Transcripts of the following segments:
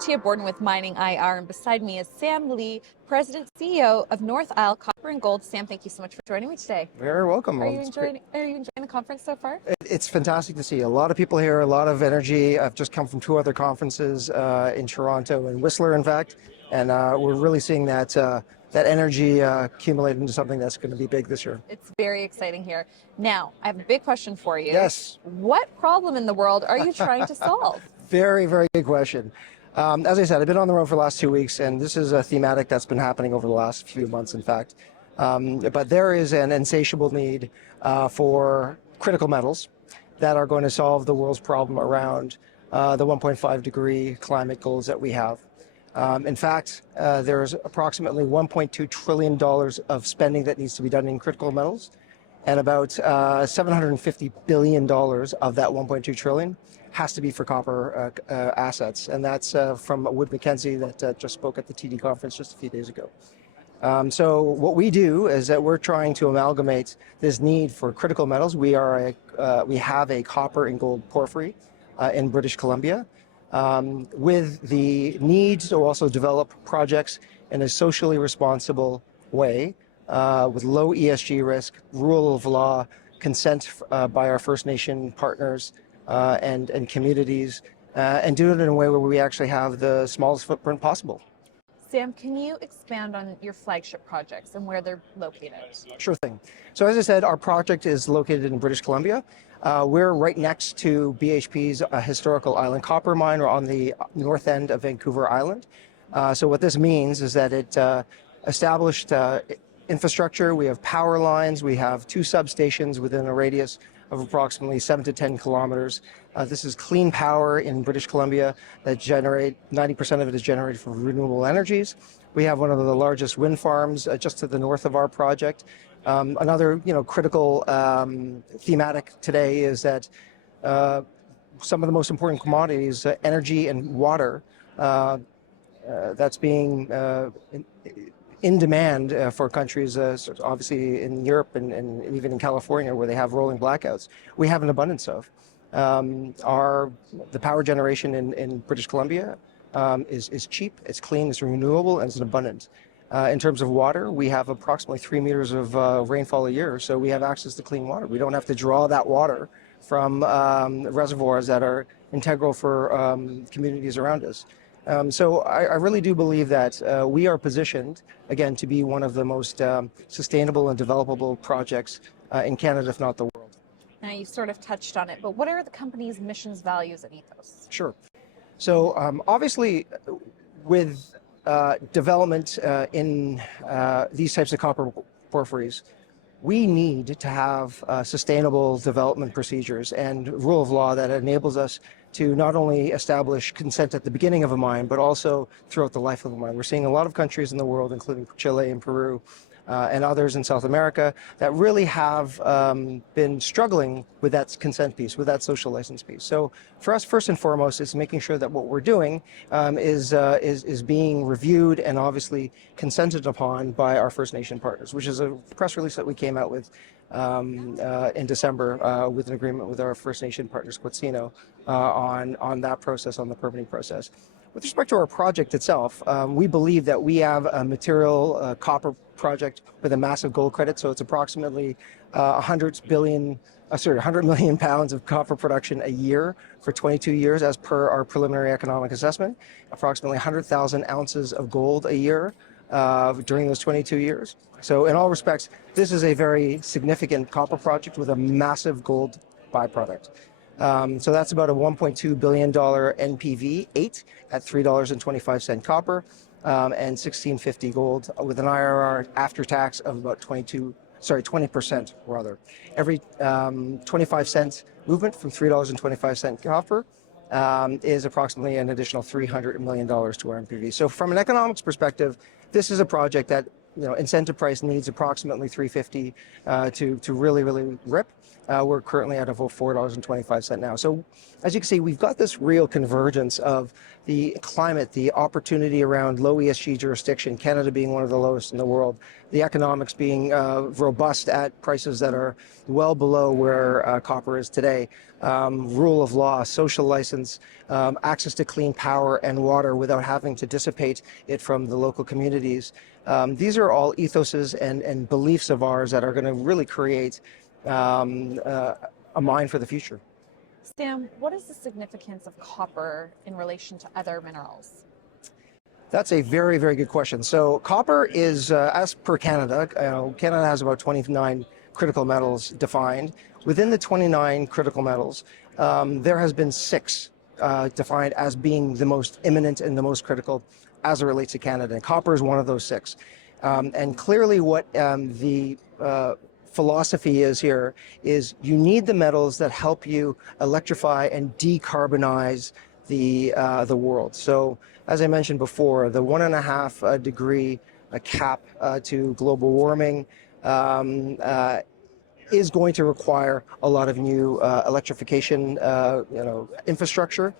to you, Borden with MiningIR, and beside me is Sam Lee, President CEO of NorthIsle Copper and Gold. Sam, thank you so much for joining me today. Very welcome. Are you enjoying the conference so far? It's fantastic to see a lot of people here, a lot of energy. I've just come from two other conferences in Toronto and Whistler, in fact, and we're really seeing that that energy accumulate into something that's going to be big this year. It's very exciting here. Now, I have a big question for you. Yes. What problem in the world are you trying to solve? Very, very good question. As I said, I've been on the road for the last 2 weeks, and this is a thematic that's been happening over the last few months, in fact. But there is an insatiable need for critical metals that are going to solve the world's problem around the 1.5 degree climate goals that we have. In fact, there's approximately $1.2 trillion of spending that needs to be done in critical metals, and about $750 billion of that $1.2 trillion has to be for copper assets, and that's from Wood Mackenzie that just spoke at the TD conference just a few days ago. So what we do is that we're trying to amalgamate this need for critical metals. We have a copper and gold porphyry in British Columbia, with the need to also develop projects in a socially responsible way, with low ESG risk, rule of law, consent by our First Nation partners and communities, and do it in a way where we actually have the smallest footprint possible. Sam, can you expand on your flagship projects and where they're located? Sure thing. So as I said, our project is located in British Columbia. We're right next to BHP's historical island copper mine. We're on the north end of Vancouver Island. So what this means is that it established infrastructure. We have power lines. We have 2 substations within a radius of approximately 7 to 10 kilometers. This is clean power in British Columbia that 90% of it is generated from renewable energies. We have one of the largest wind farms just to the north of our project. Another critical thematic today is that some of the most important commodities, energy and water, that's being in demand for countries, obviously in Europe and even in California, where they have rolling blackouts, we have an abundance of. The power generation in British Columbia is cheap, it's clean, it's renewable, and it's abundant. In terms of water, we have approximately 3 meters of rainfall a year, so we have access to clean water. We don't have to draw that water from reservoirs that are integral for communities around us. So I really do believe that we are positioned, again, to be one of the most sustainable and developable projects in Canada, if not the world. Now, you sort of touched on it, but what are the company's missions, values, and ethos? Sure. So obviously, with development in these types of copper porphyries, we need to have sustainable development procedures and rule of law that enables us to not only establish consent at the beginning of a mine, but also throughout the life of a mine. We're seeing a lot of countries in the world, including Chile and Peru, and others in South America, that really have been struggling with that consent piece, with that social license piece. So for us, first and foremost, is making sure that what we're doing is being reviewed and obviously consented upon by our First Nation partners, which is a press release that we came out with in December with an agreement with our First Nation partners, Quetzino, on that process, on the permitting process. With respect to our project itself, we believe that we have a material copper project with a massive gold credit, so it's approximately 100 million pounds of copper production a year for 22 years as per our preliminary economic assessment, approximately 100,000 ounces of gold a year during those 22 years. So in all respects, this is a very significant copper project with a massive gold byproduct. So that's about a $1.2 billion NPV, 8 at $3.25 copper, and 1650 gold, with an IRR after tax of about 20% rather. Every 25 cent movement from $3.25 copper is approximately an additional $300 million to our NPV. So from an economics perspective, this is a project that incentive price needs approximately $3.50 to really rip. We're currently at about $4.25 now. So as you can see, we've got this real convergence of the climate, the opportunity around low ESG jurisdiction, Canada being one of the lowest in the world, the economics being robust at prices that are well below where copper is today. Rule of law, social license, access to clean power and water without having to dissipate it from the local communities. These are all ethoses and beliefs of ours that are going to really create a mine for the future. Sam, what is the significance of copper in relation to other minerals? That's a very, very good question. So copper is, as per Canada, Canada has about 29 critical metals defined. Within the 29 critical metals, there has been 6 defined as being the most imminent and the most critical as it relates to Canada. And copper is one of those 6. And clearly what the philosophy is here is you need the metals that help you electrify and decarbonize the world. So as I mentioned before, the 1.5 degree cap to global warming is going to require a lot of new electrification infrastructure,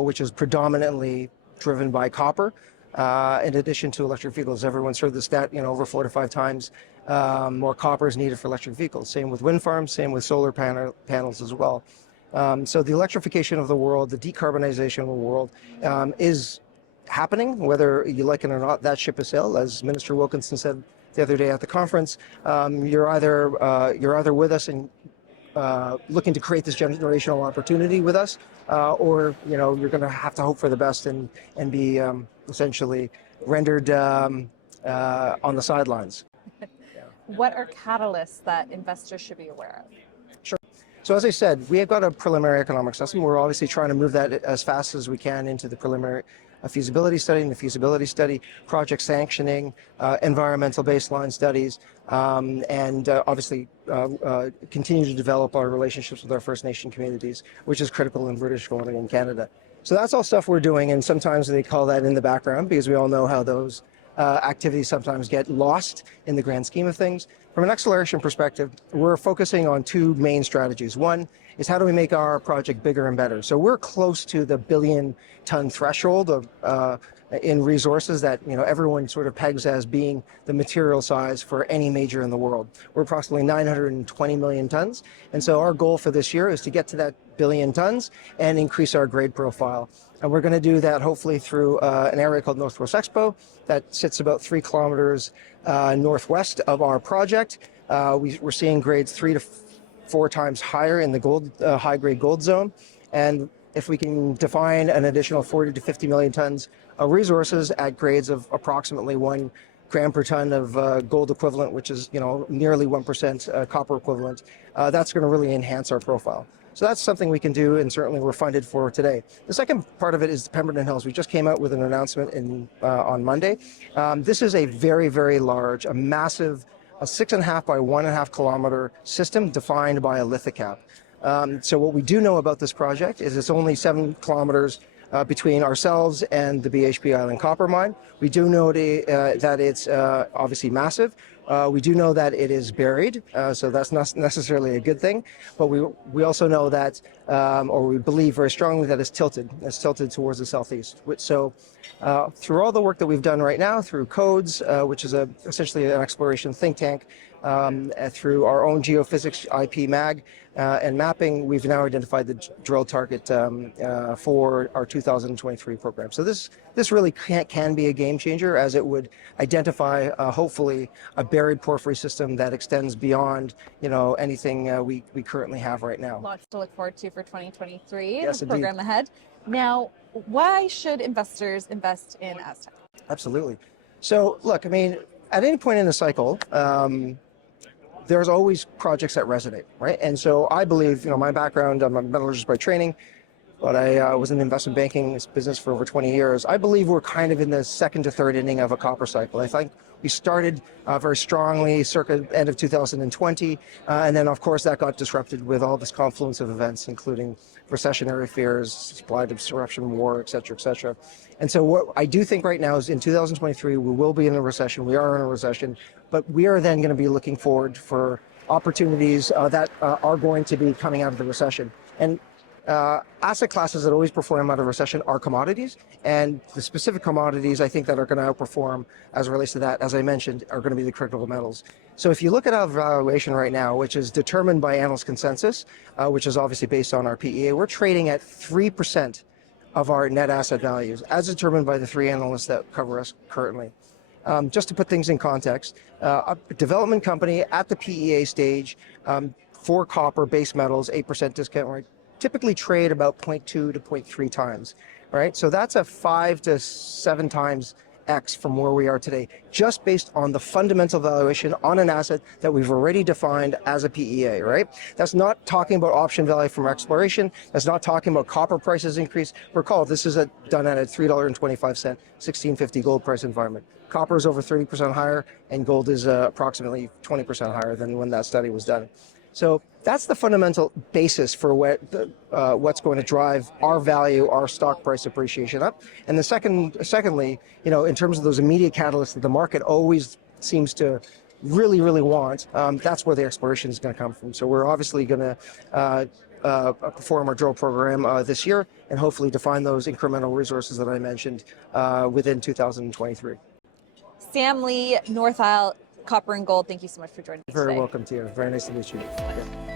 which is predominantly driven by copper. In addition to electric vehicles, everyone's heard the stat, over 4 to 5 times more copper is needed for electric vehicles. Same with wind farms, same with solar panels as well. So the electrification of the world, the decarbonization of the world is happening, whether you like it or not. That ship has sailed, as Minister Wilkinson said the other day at the conference. You're either with us and looking to create this generational opportunity with us, or you're going to have to hope for the best and be essentially rendered on the sidelines. What are catalysts that investors should be aware of? Sure. So as I said, we have got a preliminary economic assessment. We're obviously trying to move that as fast as we can into the preliminary feasibility study and the feasibility study, project sanctioning, environmental baseline studies, and obviously continue to develop our relationships with our First Nation communities, which is critical in British Columbia and Canada. So that's all stuff we're doing, and sometimes they call that in the background because we all know how those activities sometimes get lost in the grand scheme of things. From an acceleration perspective, we're focusing on 2 main strategies. One is how do we make our project bigger and better? So we're close to the billion-ton threshold of in resources that everyone sort of pegs as being the material size for any major in the world. We're approximately 920 million tons, and so our goal for this year is to get to that billion tons and increase our grade profile. And we're going to do that hopefully through an area called Northwest Expo that sits about 3 kilometers northwest of our project. We're seeing grades 3 to 4 times higher in the gold, high-grade gold zone. And if we can define an additional 40 to 50 million tons of resources at grades of approximately 1 gram per ton of gold equivalent, which is nearly 1% copper equivalent, that's going to really enhance our profile. So that's something we can do, and certainly we're funded for today. The second part of it is the Pemberton Hills. We just came out with an announcement on Monday. This is a very, very large, a massive, a 6.5 by 1.5 kilometer system defined by a lithocap. So what we do know about this project is it's only 7 kilometers between ourselves and the BHP Island copper mine. We do know that it's obviously massive. We do know that it is buried, so that's not necessarily a good thing. But we also know that, or we believe very strongly that it's tilted. It's tilted towards the southeast. So through all the work that we've done right now, through CODES, which is essentially an exploration think tank, through our own geophysics IP mag and mapping, we've now identified the drill target for our 2023 program. So this really can be a game changer, as it would identify hopefully a buried porphyry system that extends beyond anything we currently have right now. Lots to look forward to for 2023. Yes, the program indeed. ahead. Now, why should investors invest in Aztec? Absolutely. So look, I mean, at any point in the cycle, there's always projects that resonate, right? And so I believe, my background, I'm a metallurgist by training, but I was in the investment banking business for over 20 years. I believe we're kind of in the 2nd to 3rd inning of a copper cycle. I think we started very strongly circa end of 2020, and then of course that got disrupted with all this confluence of events, including recessionary fears, supply disruption, war, et cetera, et cetera. And so what I do think right now is in 2023, we will be in a recession. We are in a recession, but we are then going to be looking forward for opportunities that are going to be coming out of the recession. And asset classes that always perform out of recession are commodities, and the specific commodities I think that are going to outperform as it relates to that, as I mentioned, are going to be the critical metals. So if you look at our valuation right now, which is determined by analyst consensus, which is obviously based on our PEA, we're trading at 3% of our net asset values, as determined by the three analysts that cover us currently. Just to put things in context, a development company at the PEA stage for copper base metals, 8% discount rate, typically trade about 0.2 to 0.3 times, right? So that's a 5 to 7 times X from where we are today, just based on the fundamental valuation on an asset that we've already defined as a PEA, right? That's not talking about option value from exploration. That's not talking about copper prices increase. Recall, this is done at a $3.25, 1650 gold price environment. Copper is over 30% higher, and gold is approximately 20% higher than when that study was done. So that's the fundamental basis for what's going to drive our value, our stock price appreciation up. And secondly, in terms of those immediate catalysts that the market always seems to really, really want, that's where the exploration is going to come from. So we're obviously going to perform our drill program this year and hopefully define those incremental resources that I mentioned within 2023. Sam Lee, NorthIsle Copper and Gold, thank you so much for joining me today. Very welcome to you. Very nice to meet you. Okay.